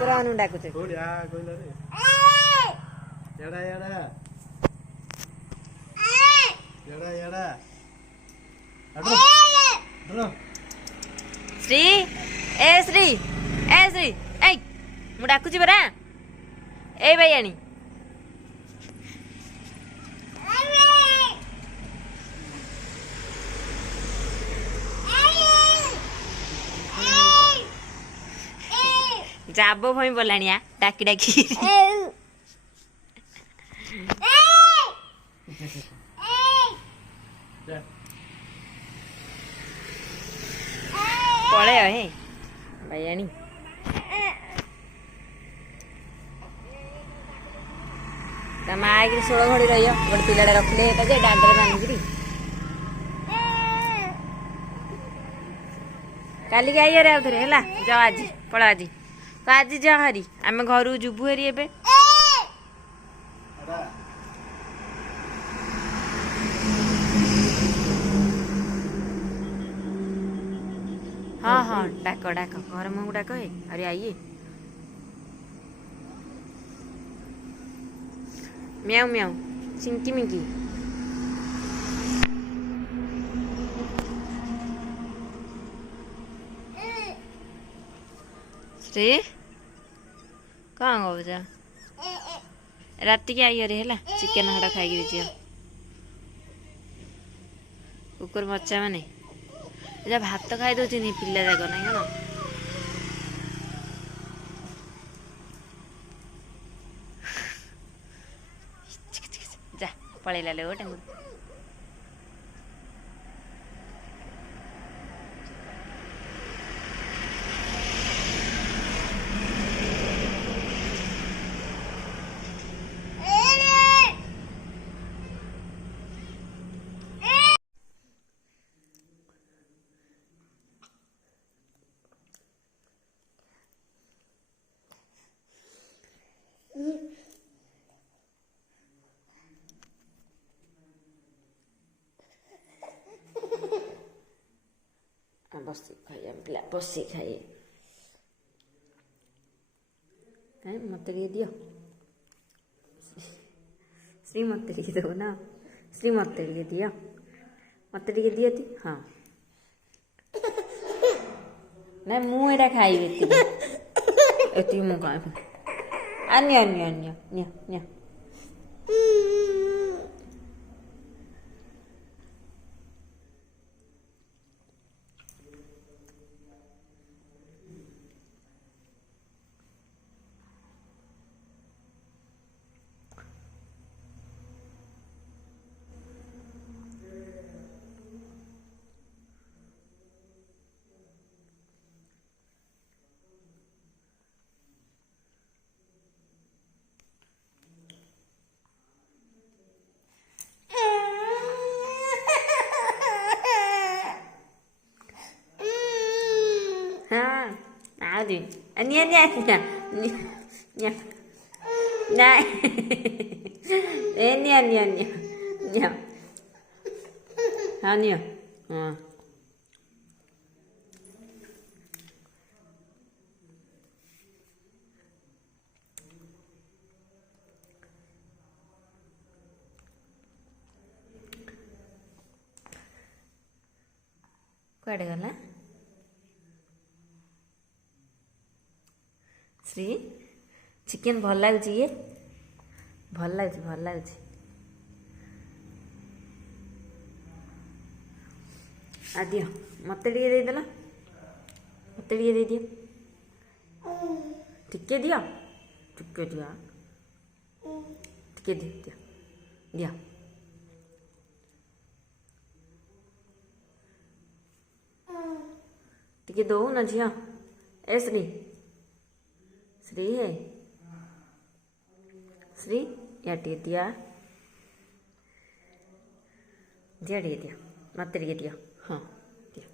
କୁକୁର ମାନଙ୍କୁ ଡାକୁଛୁ। ଶ୍ରୀ ଶ୍ରୀ ଶ୍ରୀ ଏଇ ମୁଁ ଡାକୁଛି ପରା ଏଇ ଭାଇ ଆଣି যাব ଭଇଁ ବୋଲାଣିଆ ଡାକି ଡାକି ପଳେଇ ହେ ଭାଇଆଣି ତା ମା ଆଇକିରି 16 ଘଡ଼ି ରହିବ ଗୋଟେ ପିଲାଟା ରଖିଲେ ଯେ ଦାଣ୍ଡରେ ବାନ୍ଧିକିରି କାଲିକି ଆଇରେ ଆଉ ଥରେ ହେଲା ଯାଅ ଆଜି ପଳା ଆଜି ତ ଆଜି ଯା ହାରି ଆମେ ଘରକୁ ଯିବୁ ହେରି ଏବେ हाँ हाँ डाक डाक घर मुँह डाक है अरे आइए म्याऊ म्याऊ चिंकी मिंकी श्री कौन कौच राति के आई अरे है चिकेन हाड़ा खाई झील कुकुर बच्चा माने भात खाई दौर पिला जाक ना कौन जा पलैला ले गोटे बसी खाइए पिला बसी खाइए कहीं मत दियो श्री मत दो ना श्री मत दियो मत दियो ती हाँ ना मुझे खाइबे एति मु खाइबे अन्य अन्य अन्य न्य न्य Nia nia nia nia này nia nia nia nia हाँ nia हाँ कुआड़े गला श्री चिकेन भल लगुच ये भल लगुच आ दियो मत देदेल मत दे दियो टिके दियो टिके दियो टिके दियो दियो टिके दो ना झिया ए श्री श्री है श्री या टे दिया दिया टे दिया मत टे दिया हाँ दिया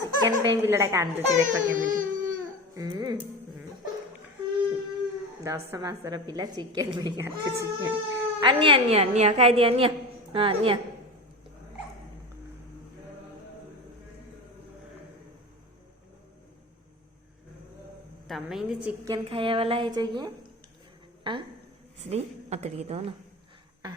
चिकेन पे पिलाटा कांदुची देख केमिति 10 मासर पिला चिकेन पे कांदुची अन्य खाई दिया अन्य हाँ अन्य तमें इंदे चिकन खाया वाला है चाहिए आ श्री अतड़ी दो ना आ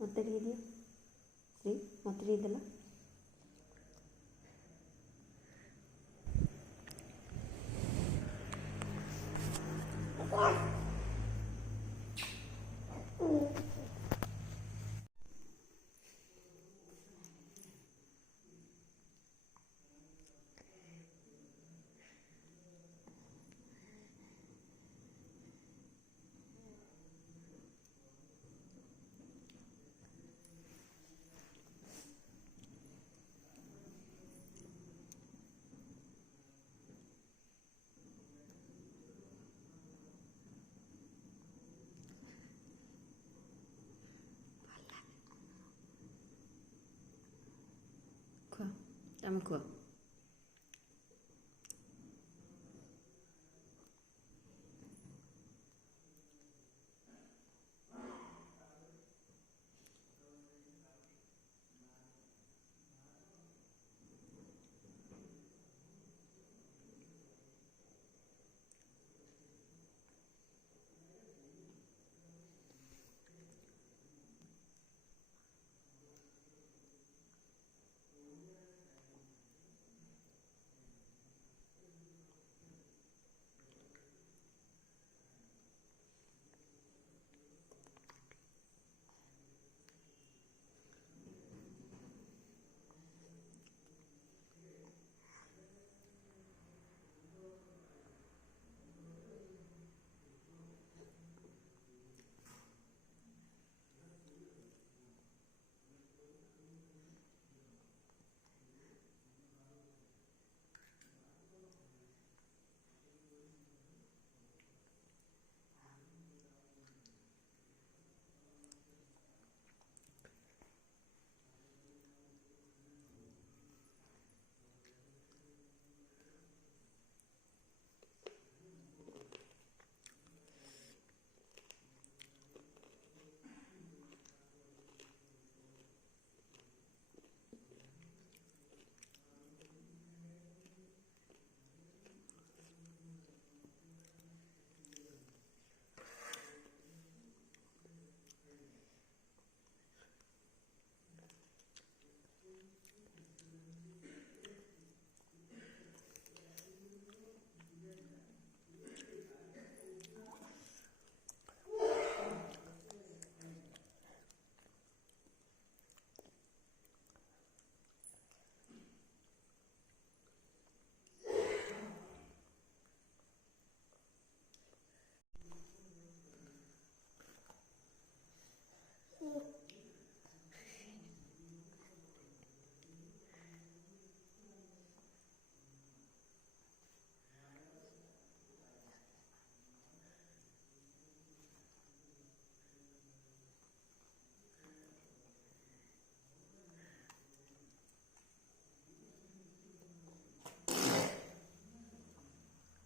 मत रीदिया श्री मत रीदला quoi t'aimes quoi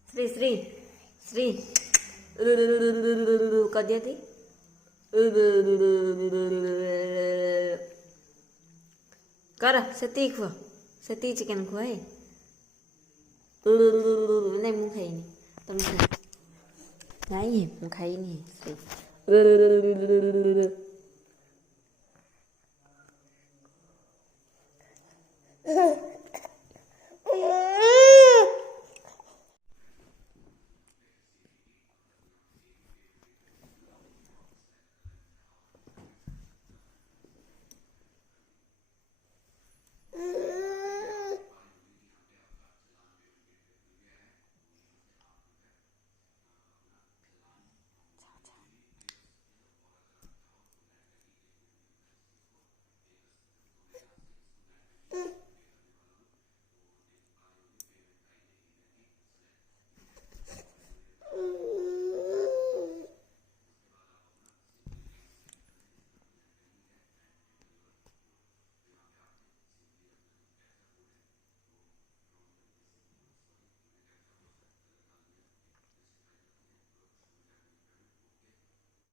Shri Shri कर दिया थी कर सती चिकन खुआए नहीं मुँह खाई नहीं तुम नहीं है मुँह खाई नहीं श्री